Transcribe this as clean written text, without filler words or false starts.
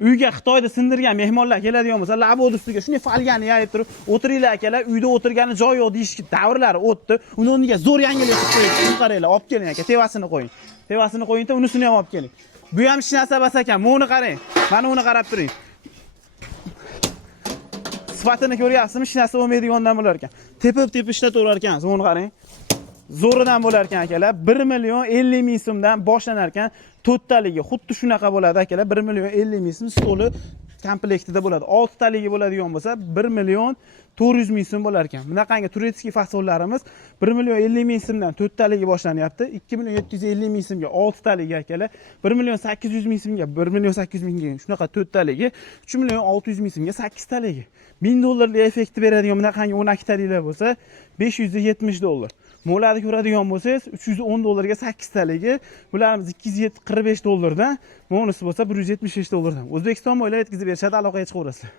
uyga Xitoyda sindirgan mehmonlar keladigan bo'lsa, labod ustiga shunday falgani yayib turib, o'tiringlar akalar, uyda o'tirgani joy yo'q deyish davrlari o'tdi. Uni o'rniga zo'r yangilik qilib qo'ying. Qaranglar, olib keling aka, tevasini qo'ying. Tevasini qo'ying-da, unisini ham olib keling. Bu ham hech narsa emas ekan. Buni qarang. Mana uni qarab turing. Sifatini ko'ryapsizmi? Hech narsa bo'lmaydigandan bo'lar ekan. Tepib ishlataverar ekansiz, buni qarang. Zo'ridan bo'lar ekan akalar. 1,50,000 so'mdan boshlanar ekan. To'rttaligi xuddi shunaqa bo'ladi akalar. 1,50,000 so'm stoli komplektida bo'ladi. 6 taligi bo'ladigan bo'lsa 1,400,000 so'm bo'lar ekan. Bunaqangi turetskiy fasonlarimiz 1,50,000 so'mdan 4 taligi boshlanyapti. 2,750,000 so'mga 6 taligi akalar. 1,800,000 so'mga 1,800,000 shunaqa 4 taligi, 3,600,000 so'mga 8 taligi. $1000 effekti beradigan bunaqangi 12 taliklar bo'lsa $570. Mo'llarni ko'radigan bo'lsangiz $310 ga 8 taligi, bularimiz $245 dan, bunisi bo'lsa $175 dan. O'zbekiston bo'ylab yetkazib berishadi, aloqaga chiqaverasizlar.